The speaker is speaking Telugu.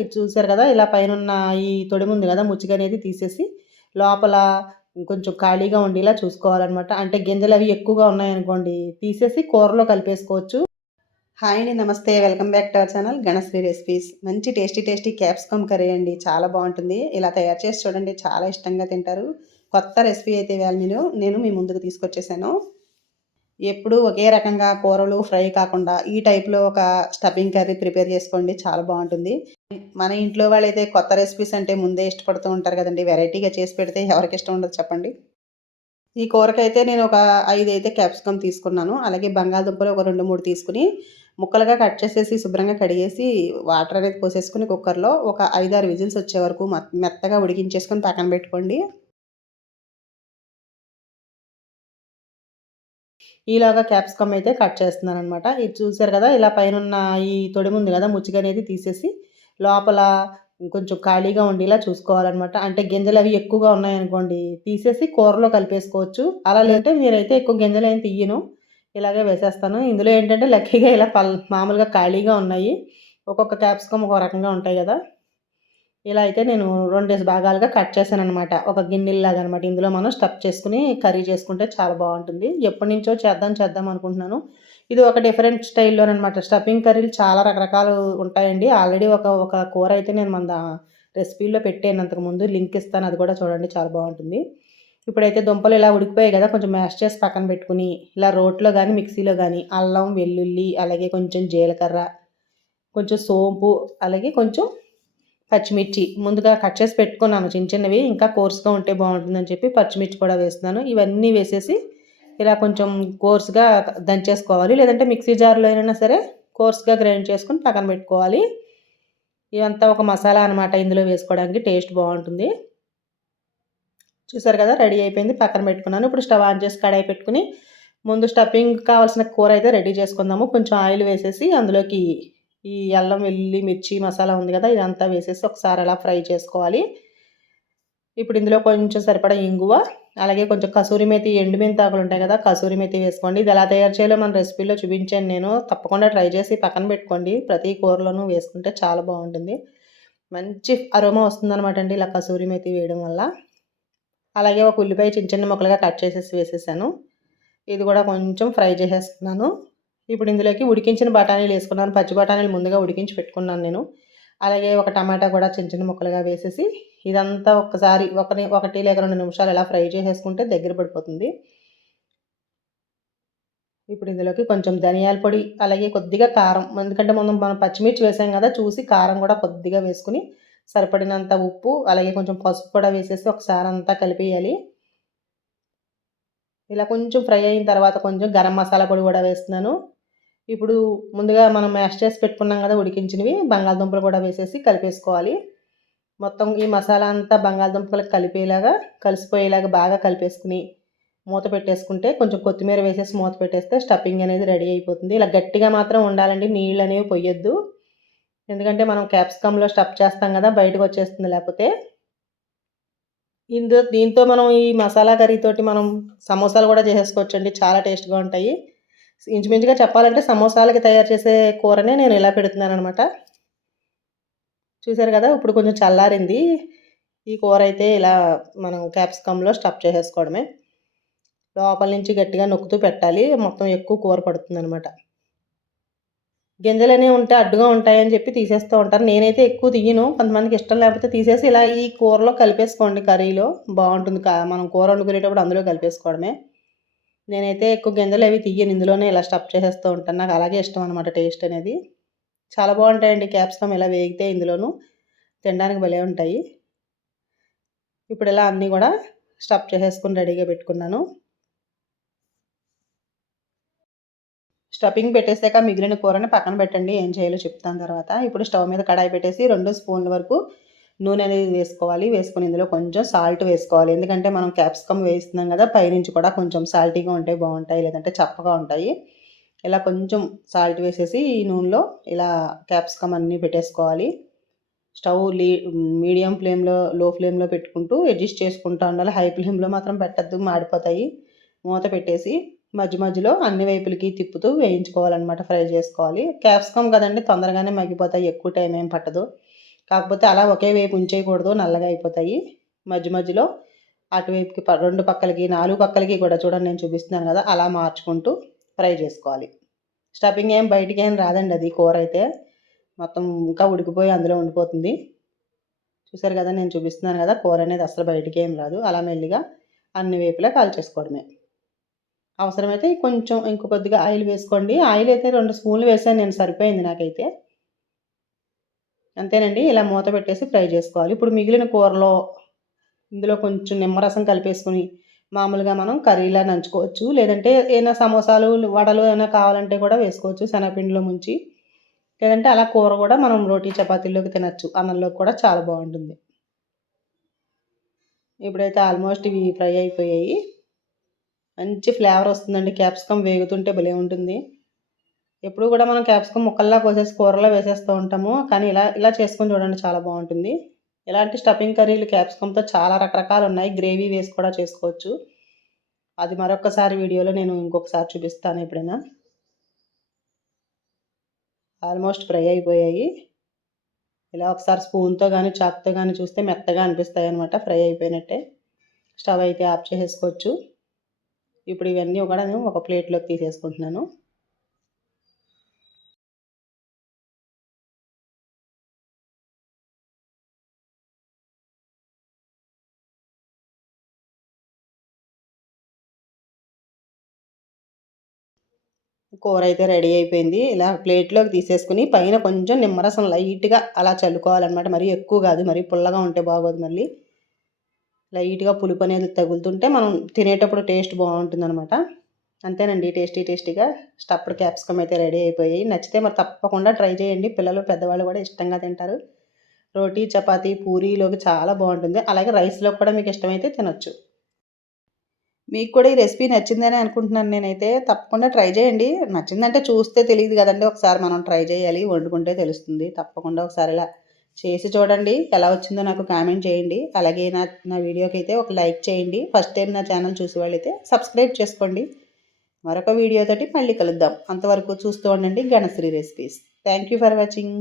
ఇది చూసారు కదా, ఇలా పైనున్న ఈ తొడిమ ఉంది కదా, ముచ్చిగనేది తీసేసి లోపల కొంచెం ఖాళీగా ఉండేలా చూసుకోవాలనమాట. అంటే గింజలవి ఎక్కువగా ఉన్నాయనుకోండి, తీసేసి కూరలో కలిపేసుకోవచ్చు. హాయ్ అండి, నమస్తే. Welcome back to our channel Ganasri recipes. మంచి టేస్టీ క్యాప్సికమ్ కర్రీ అండి. చాలా బాగుంటుంది. ఇలా తయారు చేసి చూడండి, చాలా ఇష్టంగా తింటారు. కొత్త రెసిపీ అయితే ఇవాళ నేను మీ ముందుకు తీసుకొచ్చేసాను. ఎప్పుడూ ఒకే రకంగా కూరలు ఫ్రై కాకుండా ఈ టైప్లో ఒక స్టఫింగ్ కర్రీ ప్రిపేర్ చేసుకోండి, చాలా బాగుంటుంది. మన ఇంట్లో వాళ్ళైతే కొత్త రెసిపీస్ అంటే ముందే ఇష్టపడుతూ ఉంటారు కదండి. వెరైటీగా చేసి పెడితే ఎవరికి ఇష్టం ఉండదు చెప్పండి. ఈ కూరకైతే నేను ఒక 5 అయితే క్యాప్సికమ్ తీసుకున్నాను. అలాగే బంగాళదుంపలు ఒక 2, 3 తీసుకుని ముక్కలుగా కట్ చేసేసి శుభ్రంగా కడిగేసి వాటర్ అనేది పోసేసుకుని కుక్కర్లో ఒక 5, 6 విజిల్స్ వచ్చే వరకు మెత్తగా ఉడికించేసుకొని పక్కన పెట్టుకోండి. ఈలాగా క్యాప్సికమ్ అయితే కట్ చేస్తున్నాననమాట. ఇది చూసారు కదా, ఇలా పైనున్న ఈ తొడిమ ఉంది కదా, ముచ్చిగనేది తీసేసి లోపల కొంచెం ఖాళీగా ఉండేలా చూసుకోవాలనమాట. అంటే గింజలవి ఎక్కువగా ఉన్నాయనుకోండి, తీసేసి కూరలో కలిపేసుకోవచ్చు. అలా లేదంటే మీరైతే ఎక్కువ గింజలేం తీయను, ఇలాగే వేసేస్తాను. ఇందులో ఏంటంటే లక్కీగా ఇలా మామూలుగా ఖాళీగా ఉన్నాయి. ఒక్కొక్క క్యాప్సికమ్ ఒక రకంగా ఉంటాయి కదా. ఇలా అయితే నేను 2 భాగాలుగా కట్ చేశాననమాట. ఒక గిన్నెల్లాగా అనమాట. ఇందులో మనం స్టఫ్ చేసుకుని కర్రీ చేసుకుంటే చాలా బాగుంటుంది. ఎప్పటినుంచో చేద్దాం అనుకుంటున్నాను. ఇది ఒక డిఫరెంట్ స్టైల్లోనమాట. స్టఫింగ్ కర్రీలు చాలా రకరకాలు ఉంటాయండి. ఆల్రెడీ ఒక ఒక కూర అయితే నేను మన రెసిపీలో పెట్టాను అంతకుముందు. లింక్ ఇస్తాను, అది కూడా చూడండి, చాలా బాగుంటుంది. ఇప్పుడైతే దుంపలు ఇలా ఉడికిపోయాయి కదా, కొంచెం మ్యాష్ చేసి పక్కన పెట్టుకుని ఇలా రోట్లో కానీ మిక్సీలో కానీ అల్లం, వెల్లుల్లి, అలాగే కొంచెం జీలకర్ర, కొంచెం సోంపు, అలాగే కొంచెం పచ్చిమిర్చి ముందుగా కట్ చేసి పెట్టుకున్నాను చిన్నవి. ఇంకా కోర్స్గా ఉంటే బాగుంటుందని చెప్పి పచ్చిమిర్చి కూడా వేస్తున్నాను. ఇవన్నీ వేసేసి ఇలా కొంచెం కోర్స్గా దంచేసుకోవాలి. లేదంటే మిక్సీ జార్లో అయినా సరే కోర్స్గా గ్రైండ్ చేసుకొని పక్కన పెట్టుకోవాలి. ఇదంతా ఒక మసాలా అనమాట, ఇందులో వేసుకోవడానికి టేస్ట్ బాగుంటుంది. చూసారు కదా, రెడీ అయిపోయింది, పక్కన పెట్టుకున్నాను. ఇప్పుడు స్టవ్ ఆన్ చేసి కడాయి పెట్టుకుని ముందు స్టఫింగ్ కావాల్సిన కూర అయితే రెడీ చేసుకుందాము. కొంచెం ఆయిల్ వేసేసి అందులోకి ఈ అల్లం, వెల్లుల్లి, మిర్చి మసాలా ఉంది కదా, ఇదంతా వేసేసి ఒకసారి అలా ఫ్రై చేసుకోవాలి. ఇప్పుడు ఇందులో కొంచెం సరిపడా ఇంగువ, అలాగే కొంచెం కసూరి మేతి, ఎండు మెంతాకులు ఉంటాయి కదా, కసూరి మేతి వేసుకోండి. ఇది ఎలా తయారు చేయాలో మన రెసిపీలో చూపించాను నేను. తప్పకుండా ట్రై చేసి పక్కన పెట్టుకోండి. ప్రతి కూరలోనూ వేసుకుంటే చాలా బాగుంటుంది. మంచి అరోమా వస్తుందన్నమాట అండి ఇలా కసూరి మేతి వేయడం వల్ల. అలాగే ఒక ఉల్లిపాయ చిన్న ముక్కలుగా కట్ చేసేసి వేసేసాను. ఇది కూడా కొంచెం ఫ్రై చేసేస్తున్నాను. ఇప్పుడు ఇందులోకి ఉడికించిన బఠానీలు వేసుకున్నాను. పచ్చి బఠానీలు ముందుగా ఉడికించి పెట్టుకున్నాను నేను. అలాగే ఒక టమాటా కూడా చిన్న ముక్కలుగా వేసేసి ఇదంతా ఒక్కసారి 1 లేక 2 నిమిషాలు ఇలా ఫ్రై చేసేసుకుంటే దగ్గర పడిపోతుంది. ఇప్పుడు ఇందులోకి కొంచెం ధనియాల పొడి, అలాగే కొద్దిగా కారం, ఎందుకంటే మనం పచ్చిమిర్చి వేసాం కదా, చూసి కారం కూడా కొద్దిగా వేసుకుని సరిపడినంత ఉప్పు, అలాగే కొంచెం పసుపు కూడా వేసేసి ఒకసారి అంతా కలిపేయాలి. ఇలా కొంచెం ఫ్రై అయిన తర్వాత కొంచెం గరం మసాలా పొడి కూడా వేస్తున్నాను. ఇప్పుడు ముందుగా మనం మ్యాష్ చేసి పెట్టుకున్నాం కదా ఉడికించినవి, బంగాళదుంపలు కూడా వేసేసి కలిపేసుకోవాలి. మొత్తం ఈ మసాలా అంతా బంగాళదుంపలకు కలిసిపోయేలాగా బాగా కలిపేసుకుని మూత పెట్టేసుకుంటే, కొంచెం కొత్తిమీర వేసేసి మూత పెట్టేస్తే స్టఫింగ్ అనేది రెడీ అయిపోతుంది. ఇలా గట్టిగా మాత్రం ఉండాలండి, నీళ్ళు అనేవి పొయ్యొద్దు. ఎందుకంటే మనం క్యాప్సికంలో స్టఫ్ చేస్తాం కదా, బయటకు వచ్చేస్తుంది లేకపోతే. దీంతో మనం ఈ మసాలా కర్రీతోటి మనం సమోసాలు కూడా చేసేసుకోవచ్చండి, చాలా టేస్ట్గా ఉంటాయి. ఇంచుమించుగా చెప్పాలంటే సమోసాలకి తయారు చేసే కూరనే నేను ఇలా పెడుతున్నాను అనమాట. చూసారు కదా, ఇప్పుడు కొంచెం చల్లారింది. ఈ కూర అయితే ఇలా మనం క్యాప్సికంలో స్టఫ్ చేసేసుకోవడమే. లోపల నుంచి గట్టిగా నొక్కుతూ పెట్టాలి, మొత్తం ఎక్కువ కూర పడుతుంది అనమాట. గింజలనే ఉంటే అడ్డుగా ఉంటాయని చెప్పి తీసేస్తూ ఉంటారు. నేనైతే ఎక్కువ తీయను, కొంతమందికి ఇష్టం లేకపోతే తీసేసి ఇలా ఈ కూరలో కలిపేసుకోండి, కర్రీలో బాగుంటుంది. మనం కూర వండుకునేటప్పుడు అందులో కలిపేసుకోవడమే. నేనైతే ఎక్కువ గింజలు అవి తీయను, ఇందులోనే ఇలా స్టఫ్ చేసేస్తూ ఉంటాను. నాకు అలాగే ఇష్టం అనమాట, టేస్ట్ అనేది చాలా బాగుంటాయండి. క్యాప్సికమ్ ఇలా వేగితే ఇందులోనూ తినడానికి భలే ఉంటాయి. ఇప్పుడు ఇలా అన్నీ కూడా స్టఫ్ చేసేసుకుని రెడీగా పెట్టుకున్నాను. స్టఫింగ్ పెట్టేసాక మిగిలిన కూరని పక్కన పెట్టండి, ఏం చేయాలో చెప్తాను తర్వాత. ఇప్పుడు స్టవ్ మీద కడాయి పెట్టేసి 2 స్పూన్ల వరకు నూనె అనేది వేసుకోవాలి. వేసుకుని ఇందులో కొంచెం సాల్ట్ వేసుకోవాలి. ఎందుకంటే మనం క్యాప్సికమ్ వేస్తున్నాం కదా, పైనుంచి కూడా కొంచెం సాల్టీగా ఉంటే బాగుంటాయి, లేదంటే చప్పగా ఉంటాయి. ఇలా కొంచెం సాల్ట్ వేసేసి ఈ నూనెలో ఇలా క్యాప్సికమ్ అన్నీ పెట్టేసుకోవాలి. స్టవ్ మీడియం ఫ్లేమ్లో, లో ఫ్లేమ్లో పెట్టుకుంటూ అడ్జస్ట్ చేసుకుంటూ ఉండాలి. హై ఫ్లేమ్లో మాత్రం పెట్టద్దు, మాడిపోతాయి. మూత పెట్టేసి మధ్యలో అన్ని వైపులకి తిప్పుతూ వేయించుకోవాలన్నమాట, ఫ్రై చేసుకోవాలి. క్యాప్సికమ్ కదండి, తొందరగానే మగ్గిపోతాయి, ఎక్కువ టైం ఏం పట్టదు. కాకపోతే అలా ఒకే వైపు ఉంచేయకూడదు, నల్లగా అయిపోతాయి. మధ్య మధ్యలో అటువైపుకి 2 పక్కలకి 4 పక్కలకి కూడా చూడండి నేను చూపిస్తున్నాను కదా, అలా మార్చుకుంటూ ఫ్రై చేసుకోవాలి. స్టఫింగ్ ఏం బయటికి ఏం రాదండి, అది కూర అయితే మొత్తం ఇంకా ఉడికిపోయి అందులో ఉండిపోతుంది. చూసారు కదా నేను చూపిస్తున్నాను కదా, కూర అనేది అసలు బయటికి ఏం రాదు. అలా మెల్లిగా అన్ని వైపులా కాల్చేసుకోవడమే. అవసరమైతే కొంచెం ఇంకో కొద్దిగా ఆయిల్ వేసుకోండి. ఆయిల్ అయితే 2 స్పూన్లు వేసాను నేను, సరిపోయింది నాకైతే. అంతేనండి, ఇలా మూత పెట్టేసి ఫ్రై చేసుకోవాలి. ఇప్పుడు మిగిలిన కూరలో ఇందులో కొంచెం నిమ్మరసం కలిపేసుకుని మామూలుగా మనం కర్రీలా నంచుకోవచ్చు. లేదంటే ఏమైనా సమోసాలు, వడలు ఏమైనా కావాలంటే కూడా వేసుకోవచ్చు శనగపిండిలో ముంచి. లేదంటే అలా కూర కూడా మనం రోటీ చపాతీల్లోకి తినచ్చు, అన్నంలోకి కూడా చాలా బాగుంటుంది. ఇప్పుడైతే ఆల్మోస్ట్ ఇవి ఫ్రై అయిపోయాయి. మంచి ఫ్లేవర్ వస్తుందండి, క్యాప్సికమ్ వేగుతుంటే భలే ఉంటుంది. ఎప్పుడు కూడా మనం క్యాప్సికమ్ ముక్కల్లా కోసేసి కూరలో వేసేస్తూ ఉంటాము, కానీ ఇలా ఇలా చేసుకొని చూడండి, చాలా బాగుంటుంది. ఇలాంటి స్టఫింగ్ కర్రీలు క్యాప్సికమ్తో చాలా రకరకాలు ఉన్నాయి. గ్రేవీ వేసి కూడా చేసుకోవచ్చు. అది మరొకసారి వీడియోలో నేను ఇంకొకసారి చూపిస్తాను ఎప్పుడైనా. ఆల్మోస్ట్ ఫ్రై అయిపోయాయి. ఇలా ఒకసారి స్పూన్తో కానీ చాక్తో కానీ చూస్తే మెత్తగా అనిపిస్తాయి అనమాట, ఫ్రై అయిపోయినట్టే. స్టవ్ అయితే ఆఫ్ చేసేసుకోవచ్చు. ఇప్పుడు ఇవన్నీ కూడా నేను ఒక ప్లేట్లోకి తీసేసుకుంటున్నాను. కూర అయితే రెడీ అయిపోయింది. ఇలా ప్లేట్లోకి తీసేసుకుని పైన కొంచెం నిమ్మరసం లైట్గా అలా చల్లుకోవాలన్నమాట. మరీ ఎక్కువ కాదు, మరీ పుల్లగా ఉంటే బాగోదు. మళ్ళీ లైట్గా పులుపు అనేది తగులుతుంటే మనం తినేటప్పుడు టేస్ట్ బాగుంటుందన్నమాట. అంతేనండి, టేస్టీగా స్టఫ్డ్ క్యాప్సికమ్ అయితే రెడీ అయిపోయాయి. నచ్చితే మరి తప్పకుండా ట్రై చేయండి. పిల్లలు పెద్దవాళ్ళు కూడా ఇష్టంగా తింటారు. రోటీ, చపాతీ, పూరీలోకి చాలా బాగుంటుంది. అలాగే రైస్లో కూడా మీకు ఇష్టమైతే తినొచ్చు. మీకు కూడా ఈ రెసిపీ నచ్చిందని అనుకుంటున్నాను నేనైతే. తప్పకుండా ట్రై చేయండి. నచ్చిందంటే చూస్తే తెలియదు కదండీ, ఒకసారి మనం ట్రై చేయాలి, వండుకుంటే తెలుస్తుంది. తప్పకుండా ఒకసారి ఇలా చేసి చూడండి, ఎలా వచ్చిందో నాకు కామెంట్ చేయండి. అలాగే నా వీడియోకి అయితే ఒక లైక్ చేయండి. ఫస్ట్ టైం నా ఛానల్ చూసే వాళ్ళైతే సబ్స్క్రైబ్ చేసుకోండి. మరొక వీడియోతోటి మళ్ళీ కలుద్దాం. అంతవరకు చూస్తూ ఉండండి Ganasri recipes. Thank you for watching.